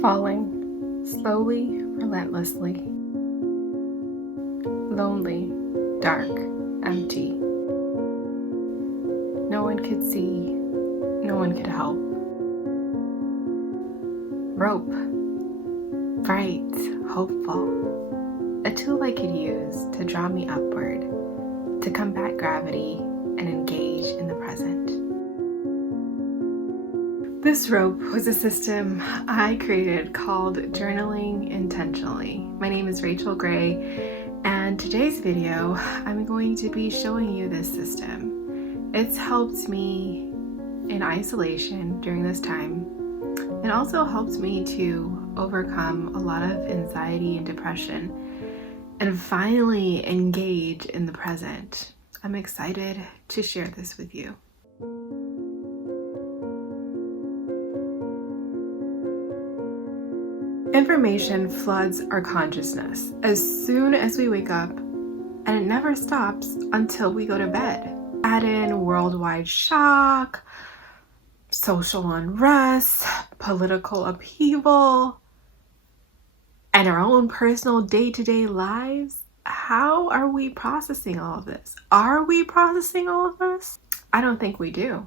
Falling, slowly, relentlessly. Lonely, dark, empty. No one could see, no one could help. Rope, bright, hopeful. A tool I could use to draw me upward, to combat gravity and engage in the present. This rope was a system I created called Journaling Intentionally. My name is Rachel Gray, and today's video, I'm going to be showing you this system. It's helped me in isolation during this time. It also helps me to overcome a lot of anxiety and depression and finally engage in the present. I'm excited to share this with you. Information floods our consciousness as soon as we wake up, and it never stops until we go to bed. Add in worldwide shock, social unrest, political upheaval, and our own personal day-to-day lives. How are we processing all of this? Are we processing all of this? I don't think we do.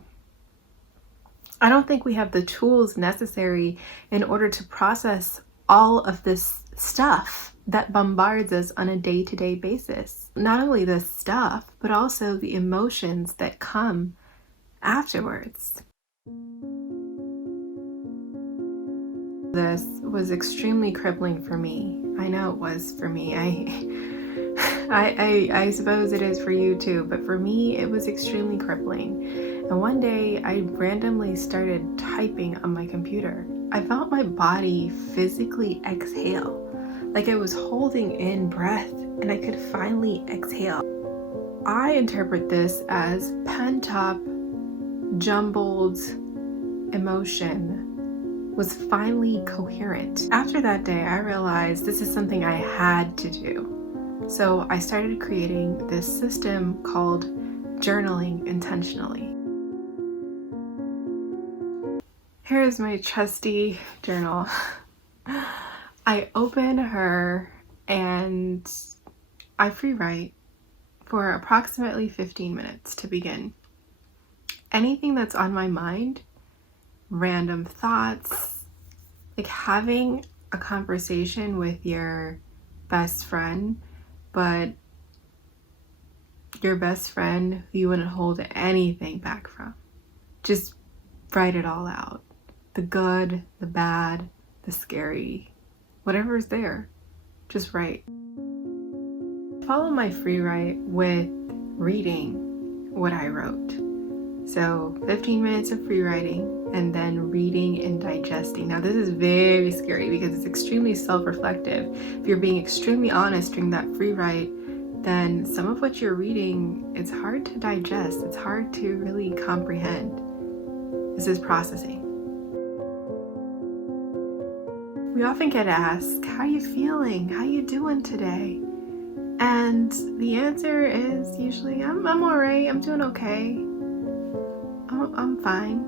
I don't think we have the tools necessary in order to process all of this stuff that bombards us on a day-to-day basis. Not only the stuff, but also the emotions that come afterwards. This was extremely crippling for me. I know it was for me. I suppose it is for you too, but for me, it was extremely crippling. And one day I randomly started typing on my computer. I felt my body physically exhale, like I was holding in breath and I could finally exhale. I interpret this as pent-up, jumbled emotion was finally coherent. After that day, I realized this is something I had to do. So I started creating this system called Journaling Intentionally. Here's my trusty journal. I open her and I free write for approximately 15 minutes to begin. Anything that's on my mind, random thoughts, like having a conversation with your best friend, but your best friend who you wouldn't hold anything back from. Just write it all out. The good, the bad, the scary, whatever is there, just write. Follow my free write with reading what I wrote. So 15 minutes of free writing and then reading and digesting. Now this is very scary because it's extremely self-reflective. If you're being extremely honest during that free write, then some of what you're reading, it's hard to digest. It's hard to really comprehend. This is processing. We often get asked, how are you feeling? How you doing today? And the answer is usually, I'm all right. I'm doing okay. I'm fine.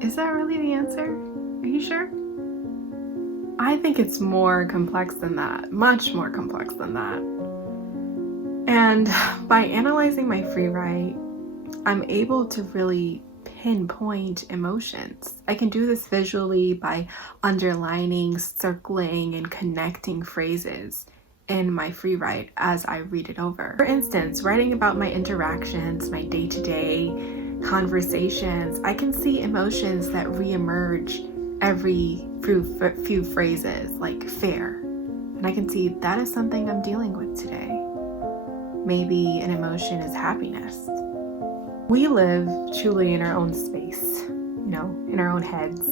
Is that really the answer? Are you sure? I think it's more complex than that, much more complex than that. And by analyzing my free write, I'm able to really pinpoint emotions. I can do this visually by underlining, circling, and connecting phrases in my free write as I read it over. For instance, writing about my interactions, my day-to-day conversations, I can see emotions that reemerge every few phrases, like fair. And I can see that is something I'm dealing with today. Maybe an emotion is happiness. We live truly in our own space, in our own heads,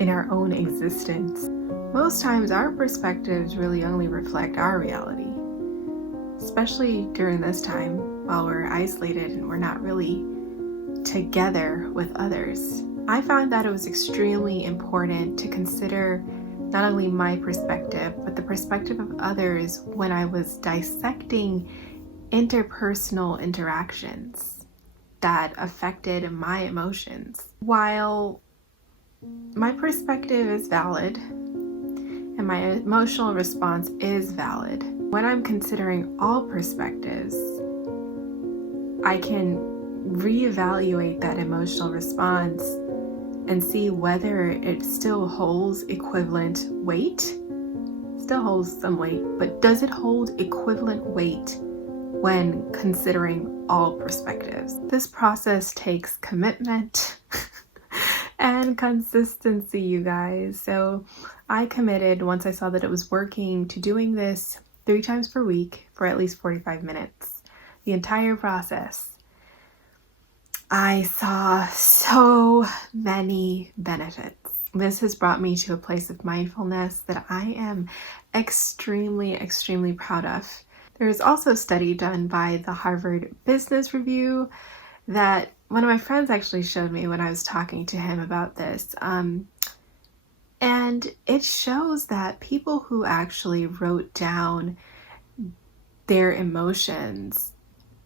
in our own existence. Most times our perspectives really only reflect our reality, especially during this time while we're isolated and we're not really together with others. I found that it was extremely important to consider not only my perspective, but the perspective of others when I was dissecting interpersonal interactions that affected my emotions. While my perspective is valid and my emotional response is valid. When I'm considering all perspectives, I can reevaluate that emotional response and see whether it still holds equivalent weight. Still holds some weight, but does it hold equivalent weight when considering all perspectives? This process takes commitment and consistency, you guys. So I committed, once I saw that it was working, to doing this 3 times per week for at least 45 minutes. The entire process. I saw so many benefits. This has brought me to a place of mindfulness that I am extremely, extremely proud of. There is also a study done by the Harvard Business Review that one of my friends actually showed me when I was talking to him about this. And it shows that people who actually wrote down their emotions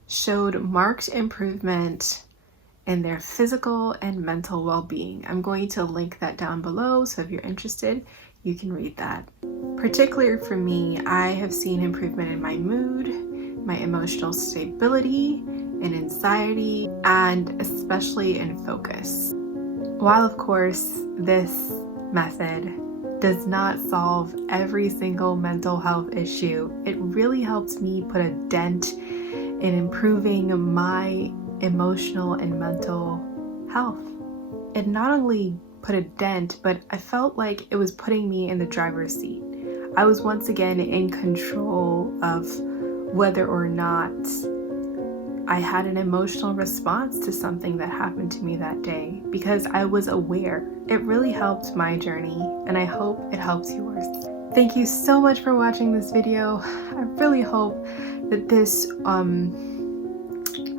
showed marked improvement in their physical and mental well-being. I'm going to link that down below, so if you're interested, you can read that. Particularly for me, I have seen improvement in my mood, my emotional stability, in anxiety, and especially in focus. While of course this method does not solve every single mental health issue, it really helps me put a dent in improving my emotional and mental health. It not only put a dent, but I felt like it was putting me in the driver's seat. I was once again in control of whether or not I had an emotional response to something that happened to me that day, because I was aware. It really helped my journey, and I hope it helps yours. Thank you so much for watching this video. I really hope that this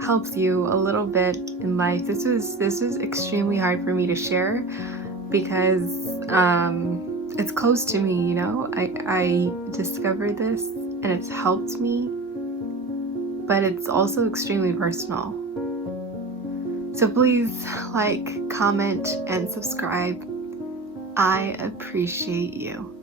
helps you a little bit in life. This was extremely hard for me to share because it's close to me, you know. I discovered this and it's helped me, but it's also extremely personal. So please like, comment, and subscribe. I appreciate you.